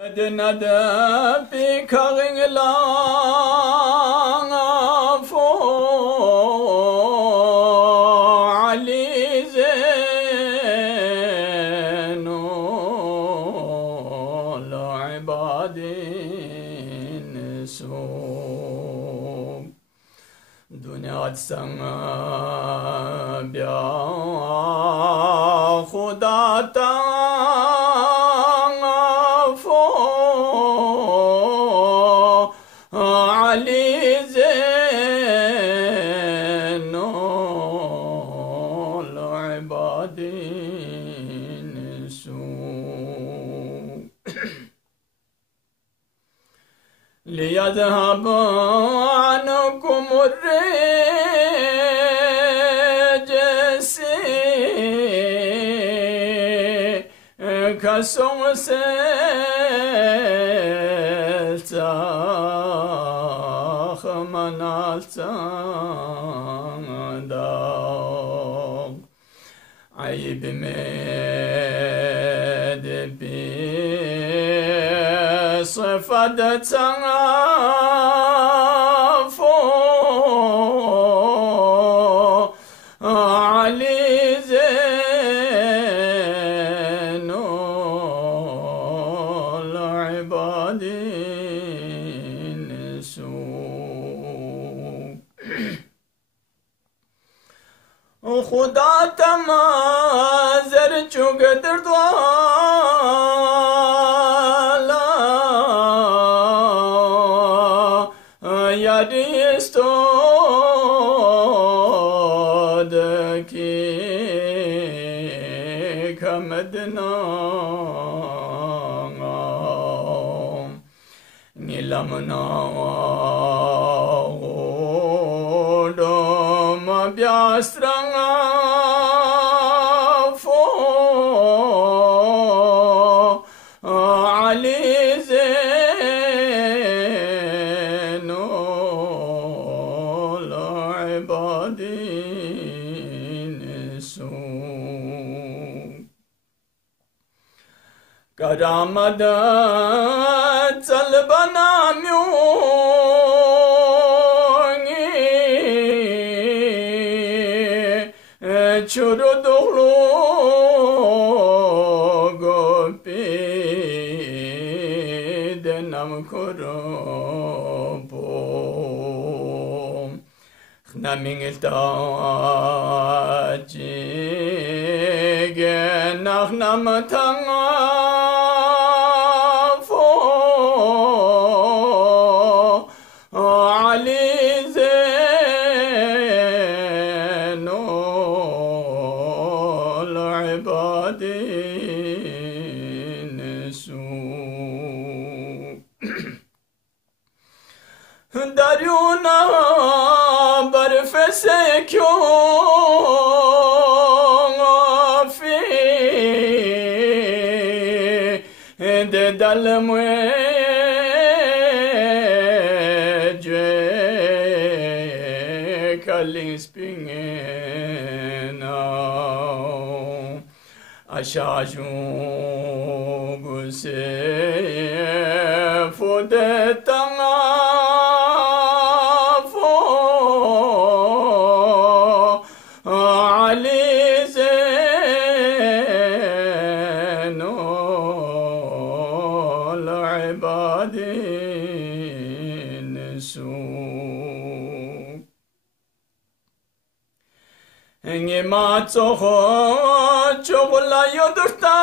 Nada picking along for Ali Zeno Ibadin so Dunyat Sanga Bia Khudata ليذهب عنكم الرجس كسوس عيب مدبي صفدت عفو علي زينو العبادين سوء خدا تمازر چوک در دوالا یادی استاد کی کمدنا نیلمنا بیاسترنگا فو علی زینو العبادین سو کرامد طلبنا چورو دولو گوپی دنم کرو بوم خنامینگل تاجی گناخ نمتنگا فو علی دریونا برف سے کیوں فی دے دل میں جو کلنگ سپنگنا اشاجوں گسے فودے تنگا Ngi ma tsoho chogola yodurta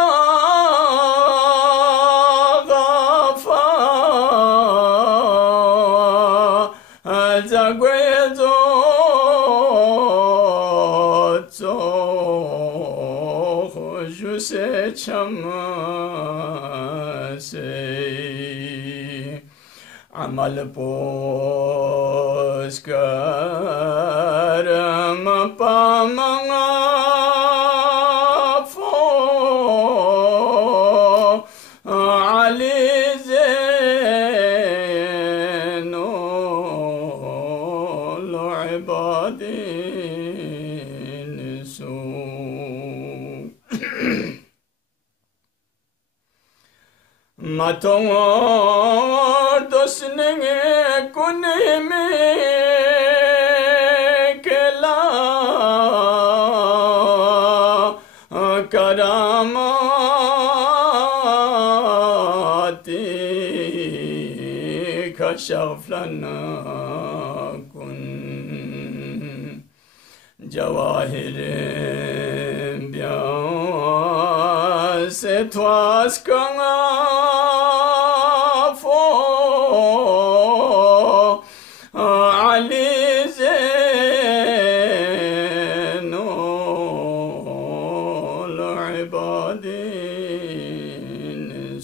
gafa zagwezo tsoho juse chamase amal pos karam pamanga fo ali zeno lo ibadin su matongor dosninge kunimi kela karamati kashaf lana kun jawahirim bien c'est toi ce qu'on a faux Ali Zeno l'ibadin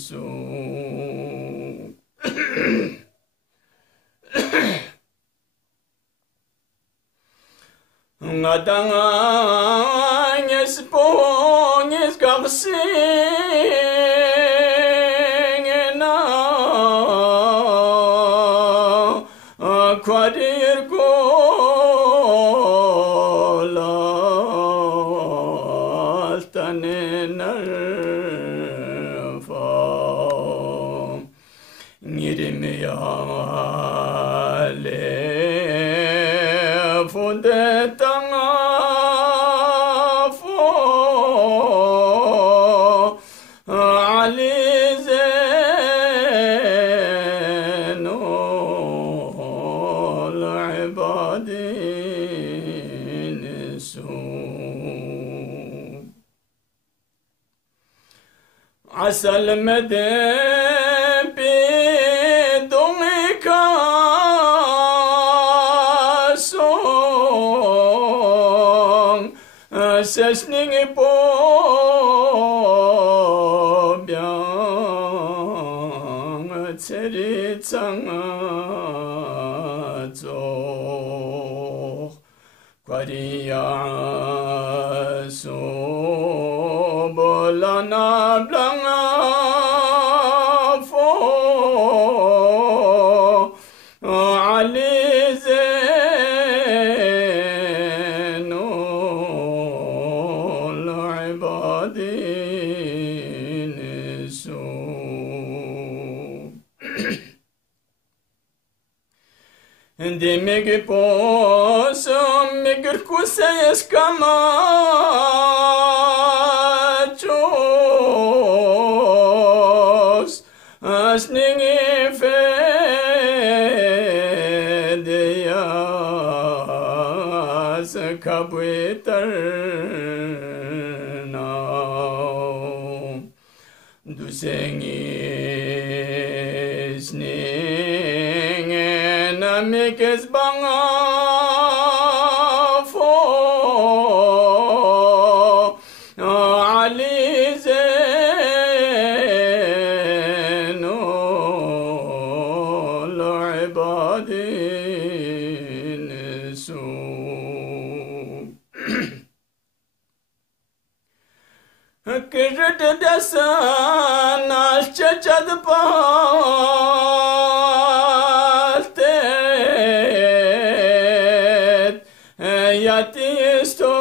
su ngadang espong es garsing na quadir kola tanenar fa ngirimiyale fundetanga fo Ali Zeno l'ibadin su عسى المدن بدمك song sesning po byang tseri tsanga zo kwariya so bolana blanga fo Ali Zeno l'ibadin su Dimig posum migr kusayes kamachos asningi fedeyas kabwitarna dusengis mikes banga fo Ali Zeno l'ibadin su Kırıt desen aşçacad paltet Yatistod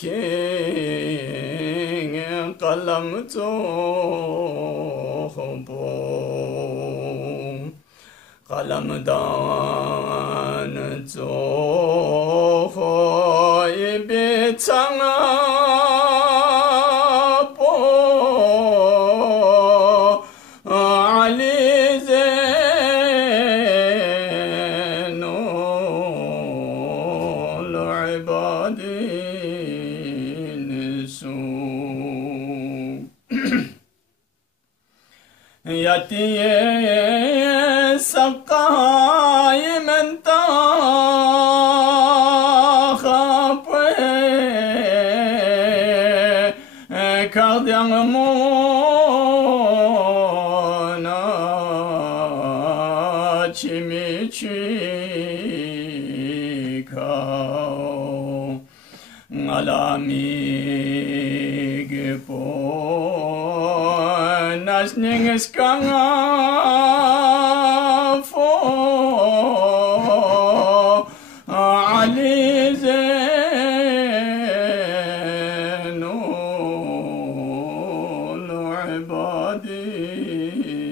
king qalam tohbo qalamdan toho ibitsanga po Ali Zeno l'ibadin su Yatiye saqay man Cardian mona chimichika ngalamig po nasninges kanga fo Ali Zeno عبادي